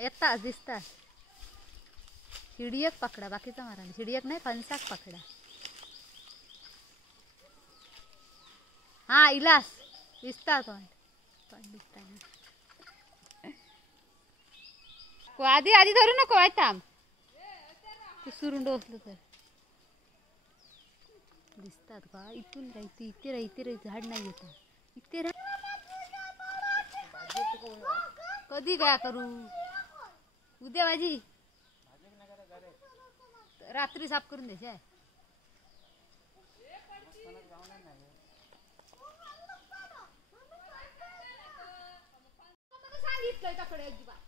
येतात दिसतात. शिडी एक पकडा, बाकीचा मारा नाही. शिडी एक नाही, फणसाक पकडा. हा इलास दिसता पण दिसता आधी आधी धरू नको. आहे थांब, कुसरून डोसलं तर दिसतात का. इथून राहते, इथे राहते रे. झाड नाही येत इथे राह. कधी काय करू उद्या भाजी रात्री साफ करून द्यायची. सांगितलंय तकडे अजिबात